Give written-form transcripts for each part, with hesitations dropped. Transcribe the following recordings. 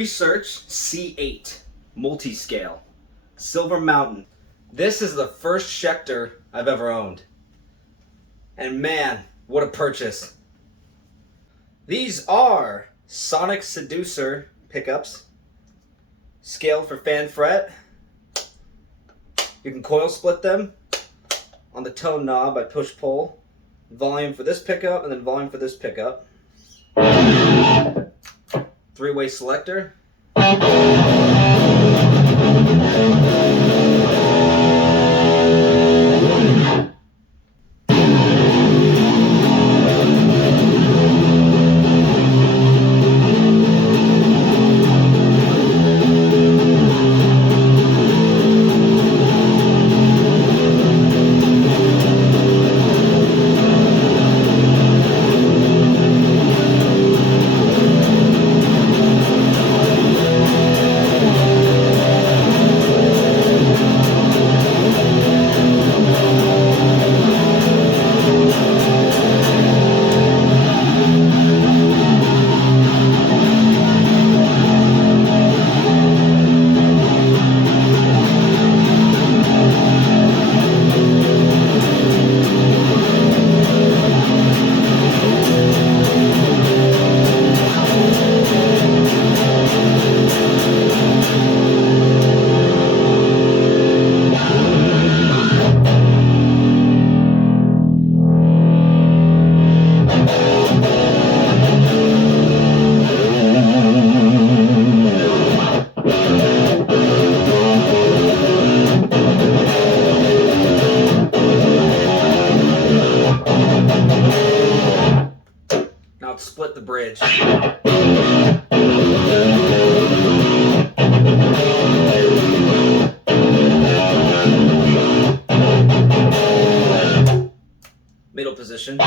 Research C-8 multi-scale Silver Mountain. This is the first Schecter I've ever owned. And man, what a purchase. These are Sonic Seducer pickups, scaled for fan fret. You can coil split them on the tone knob by push-pull. Volume for this pickup and then volume for this pickup. Three-way selector. Now let's split the bridge. Middle position.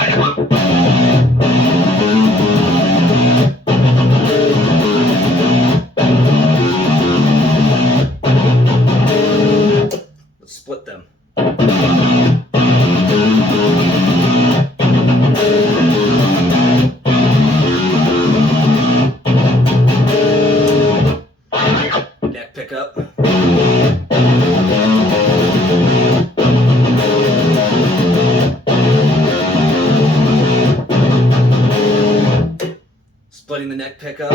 Let's split them. Neck pickup. Splitting the neck pickup.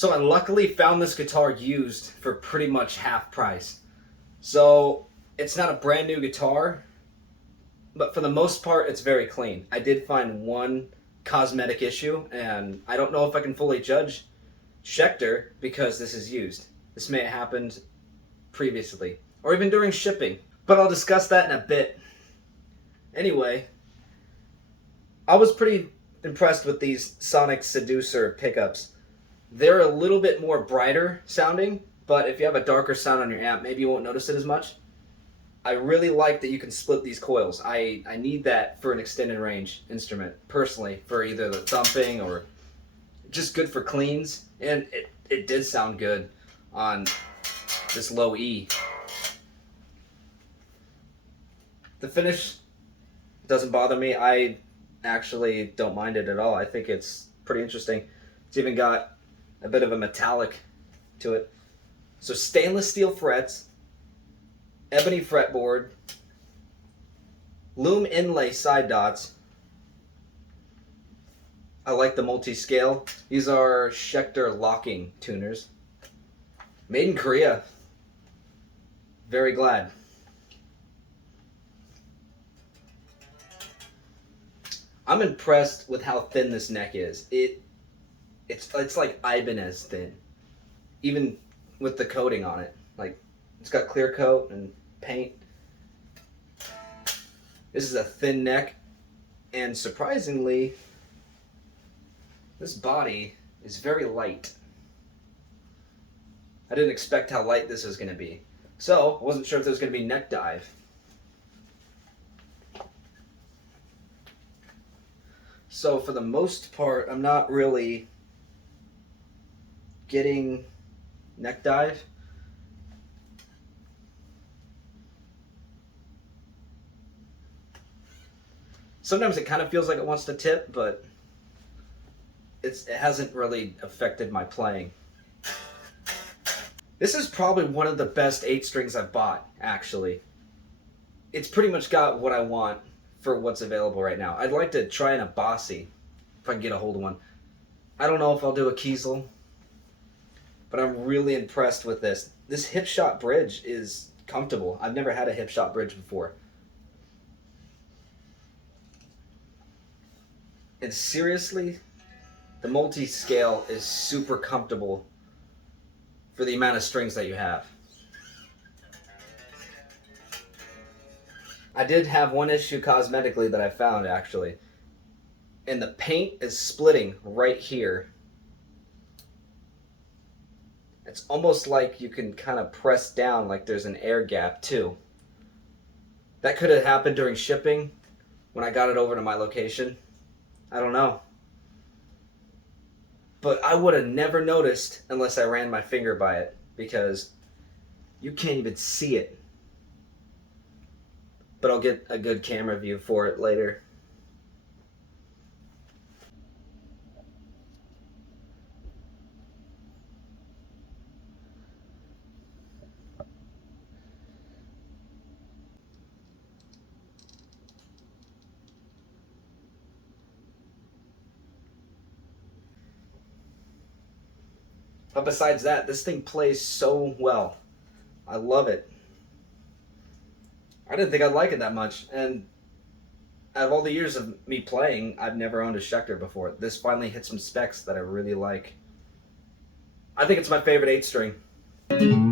So I luckily found this guitar used for pretty much half price. So it's not a brand new guitar, but for the most part it's very clean. I did find one cosmetic issue, and I don't know if I can fully judge Schecter because this is used. This may have happened previously, or even during shipping, but I'll discuss that in a bit. Anyway, I was pretty impressed with these Sonic Seducer pickups. They're a little bit more brighter sounding, but if you have a darker sound on your amp, maybe you won't notice it as much. I really like that you can split these coils. I need that for an extended range instrument, personally, for either the thumping or just good for cleans. And it did sound good on this low E. The finish doesn't bother me. I actually don't mind it at all. I think it's pretty interesting. It's even got a bit of a metallic to it. So stainless steel frets, ebony fretboard, loom inlay side dots. I like the multi-scale. These are Schecter locking tuners. Made in Korea. Very glad. I'm impressed with how thin this neck is. It's like Ibanez thin. Even with the coating on it. Like, it's got clear coat and paint. This is a thin neck, and surprisingly, this body is very light. I didn't expect how light this was going to be. So, I wasn't sure if there was going to be neck dive. So, for the most part, I'm not really getting neck dive. Sometimes it kind of feels like it wants to tip, but it hasn't really affected my playing. This is probably one of the best 8 strings I've bought, actually. It's pretty much got what I want for what's available right now. I'd like to try an Abasi, if I can get a hold of one. I don't know if I'll do a Kiesel, but I'm really impressed with this. This hip shot bridge is comfortable. I've never had a hip shot bridge before. And seriously, the multi-scale is super comfortable for the amount of strings that you have. I did have one issue cosmetically that I found, actually. And the paint is splitting right here. It's almost like you can kind of press down like there's an air gap too. That could have happened during shipping when I got it over to my location. I don't know. But I would have never noticed unless I ran my finger by it, because you can't even see it. But I'll get a good camera view for it later. But besides that, this thing plays so well. I love it. I didn't think I'd like it that much, and out of all the years of me playing, I've never owned a Schecter before. This finally hit some specs that I really like. I think it's my favorite 8-string.